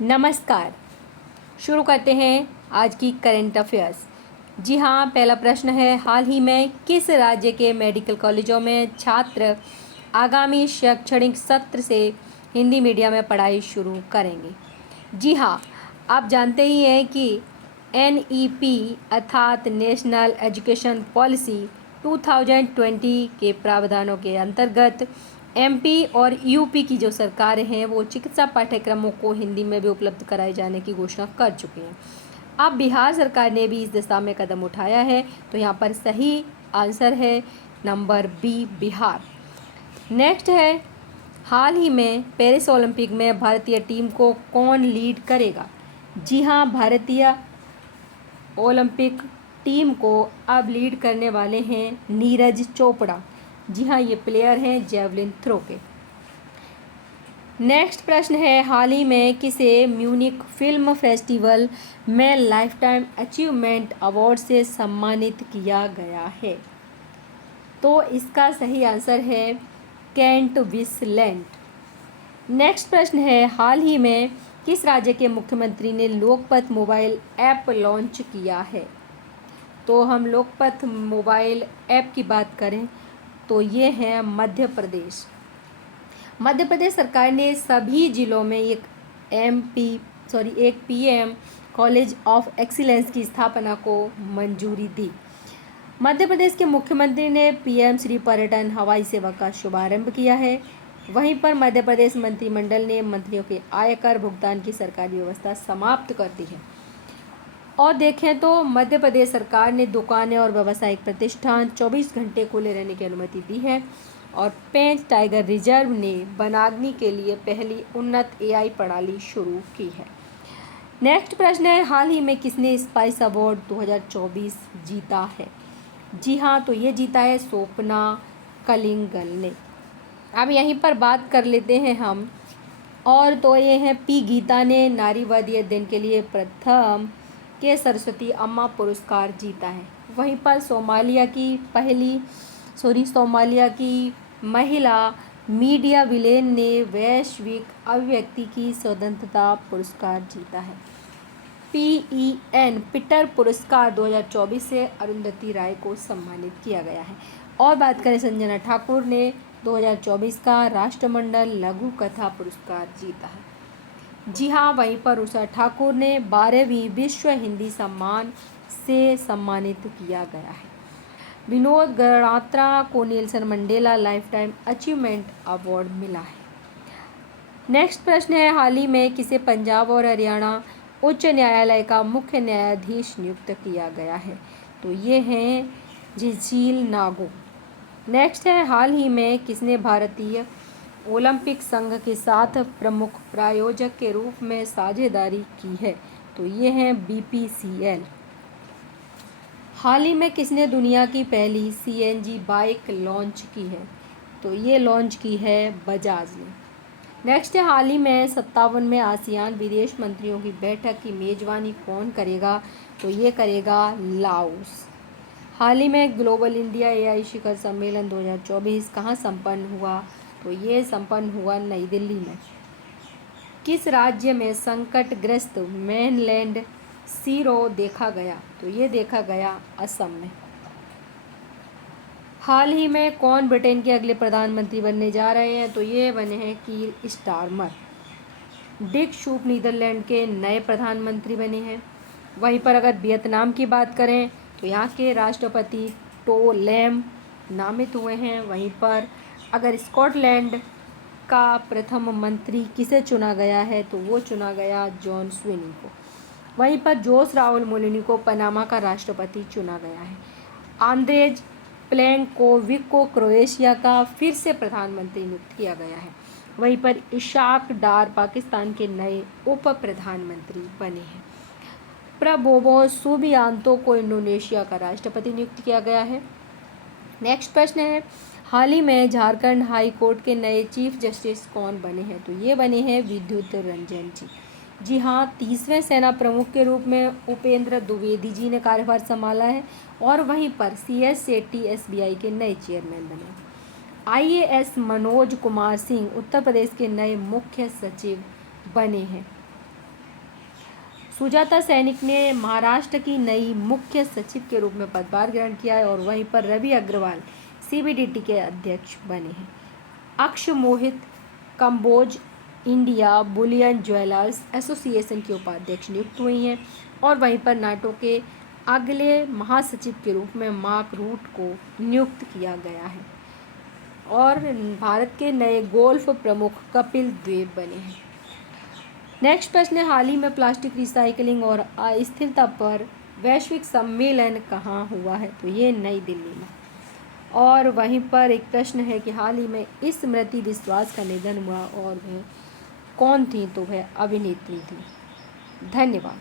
नमस्कार। शुरू करते हैं आज की करंट अफेयर्स। जी हाँ, पहला प्रश्न है, हाल ही में किस राज्य के मेडिकल कॉलेजों में छात्र आगामी शैक्षणिक सत्र से हिंदी मीडियम में पढ़ाई शुरू करेंगे? जी हाँ, आप जानते ही हैं कि NEP अर्थात नेशनल एजुकेशन पॉलिसी 2020 के प्रावधानों के अंतर्गत MP और UP की जो सरकारें हैं वो चिकित्सा पाठ्यक्रमों को हिंदी में भी उपलब्ध कराए जाने की घोषणा कर चुकी हैं। अब बिहार सरकार ने भी इस दिशा में कदम उठाया है, तो यहाँ पर सही आंसर है नंबर बी, बिहार। नेक्स्ट है, हाल ही में पेरिस ओलंपिक में भारतीय टीम को कौन लीड करेगा? जी हाँ, भारतीय ओलंपिक टीम को अब लीड करने वाले हैं नीरज चोपड़ा। जी हाँ, ये प्लेयर हैं जेवलिन थ्रो के। नेक्स्ट प्रश्न है, हाल ही में किसे म्यूनिक फिल्म फेस्टिवल में लाइफ टाइम अचीवमेंट अवार्ड से सम्मानित किया गया है? तो इसका सही आंसर है केंट विस्लेंट। नेक्स्ट प्रश्न है, हाल ही में किस राज्य के मुख्यमंत्री ने लोकपथ मोबाइल ऐप लॉन्च किया है? तो हम लोकपथ मोबाइल ऐप की बात करें तो ये है मध्य प्रदेश। मध्य प्रदेश सरकार ने सभी जिलों में एक PM कॉलेज ऑफ एक्सीलेंस की स्थापना को मंजूरी दी। मध्य प्रदेश के मुख्यमंत्री ने PM श्री पर्यटन हवाई सेवा का शुभारंभ किया है। वहीं पर मध्य प्रदेश मंत्रिमंडल ने मंत्रियों के आयकर भुगतान की सरकारी व्यवस्था समाप्त कर दी है। और देखें तो मध्य प्रदेश सरकार ने दुकानें और व्यावसायिक प्रतिष्ठान 24 घंटे खुले रहने की अनुमति दी है। और पेंच टाइगर रिजर्व ने वनाग्नि के लिए पहली उन्नत AI प्रणाली शुरू की है। नेक्स्ट प्रश्न है, हाल ही में किसने स्पाइस अवार्ड 2024 जीता है? जी हाँ, तो ये जीता है स्वप्ना कलिंगल ने। अब यहीं पर बात कर लेते हैं हम, और तो ये हैं P गीता ने नारीवादी दिन के लिए प्रथम के सरस्वती अम्मा पुरस्कार जीता है। वहीं पर सोमालिया की महिला मीडिया विलेन ने वैश्विक अभिव्यक्ति की स्वतंत्रता पुरस्कार जीता है। PEN पीटर पुरस्कार 2024 से अरुंधति राय को सम्मानित किया गया है। और बात करें, संजना ठाकुर ने 2024 का राष्ट्रमंडल लघु कथा पुरस्कार जीता है। जी हाँ, वहीं पर उषा ठाकुर ने 12वीं विश्व हिंदी सम्मान से सम्मानित किया गया है। विनोद गणात्रा को Nelson Mandela life time achievement award मिला है। नेक्स्ट प्रश्न है, हाल ही में किसे पंजाब और हरियाणा उच्च न्यायालय का मुख्य न्यायाधीश नियुक्त किया गया है? तो ये हैं झील नागो। नेक्स्ट है, हाल ही में किसने भारतीय ओलंपिक संघ के साथ प्रमुख प्रायोजक के रूप में साझेदारी की है? तो ये हैं BPCL। हाल ही में किसने दुनिया की पहली CNG बाइक लॉन्च की है? तो ये लॉन्च की है बजाज ने। नेक्स्ट है, हाल ही में 57वें आसियान विदेश मंत्रियों की बैठक की मेजबानी कौन करेगा? तो ये करेगा लाओस। हाल ही में ग्लोबल इंडिया AI शिखर सम्मेलन 2024 कहाँ संपन्न हुआ? तो ये संपन्न हुआ नई दिल्ली में। किस राज्य में संकटग्रस्त मेनलैंड सीरो देखा गया? तो ये देखा गया असम में। हाल ही में कौन ब्रिटेन के अगले प्रधानमंत्री बनने जा रहे हैं? तो ये बने हैं कीर स्टारमर। डिक शूप नीदरलैंड के नए प्रधानमंत्री बने हैं। वहीं पर अगर वियतनाम की बात करें तो यहाँ के राष्ट्रपति टो लैम नामित हुए हैं। वहीं पर अगर स्कॉटलैंड का प्रथम मंत्री किसे चुना गया है? तो वो चुना गया जॉन स्विनी को। वहीं पर जोस राउल मुलिनी को पनामा का राष्ट्रपति चुना गया है। आंद्रेज प्लेंकोविक को क्रोएशिया का फिर से प्रधानमंत्री नियुक्त किया गया है। वहीं पर इशाक डार पाकिस्तान के नए उप प्रधानमंत्री बने हैं। प्रबोवो सुबियांतो को इंडोनेशिया का राष्ट्रपति नियुक्त किया गया है। नेक्स्ट प्रश्न है, हाल ही में झारखंड हाई कोर्ट के नए चीफ जस्टिस कौन बने हैं? तो ये बने हैं विद्युत रंजन जी। जी हाँ, 30वें सेना प्रमुख के रूप में उपेंद्र द्विवेदी जी ने कार्यभार संभाला है। और वहीं पर CS सेट्टी SBI के नए चेयरमैन बने। IAS मनोज कुमार सिंह उत्तर प्रदेश के नए मुख्य सचिव बने हैं। सुजाता सैनिक ने महाराष्ट्र की नई मुख्य सचिव के रूप में पदभार ग्रहण किया है और वहीं पर रवि अग्रवाल सीबीडीटी के अध्यक्ष बने हैं। अक्ष Mohit Kamboj India bullion jewellers association की उपाध्यक्ष नियुक्त हुई हैं और वहीं पर नाटो के अगले महासचिव के रूप में मार्क रूट को नियुक्त किया गया है और भारत के नए गोल्फ प्रमुख कपिल देव बने हैं। नेक्स्ट प्रश्न है, हाल ही में प्लास्टिक रिसाइकलिंग और अस्थिरता पर वैश्विक सम्मेलन कहाँ हुआ है? तो ये नई दिल्ली में। और वहीं पर एक प्रश्न है कि हाल ही में स्मृति विश्वास का निधन हुआ और वह कौन थी? तो वह अभिनेत्री थी। धन्यवाद।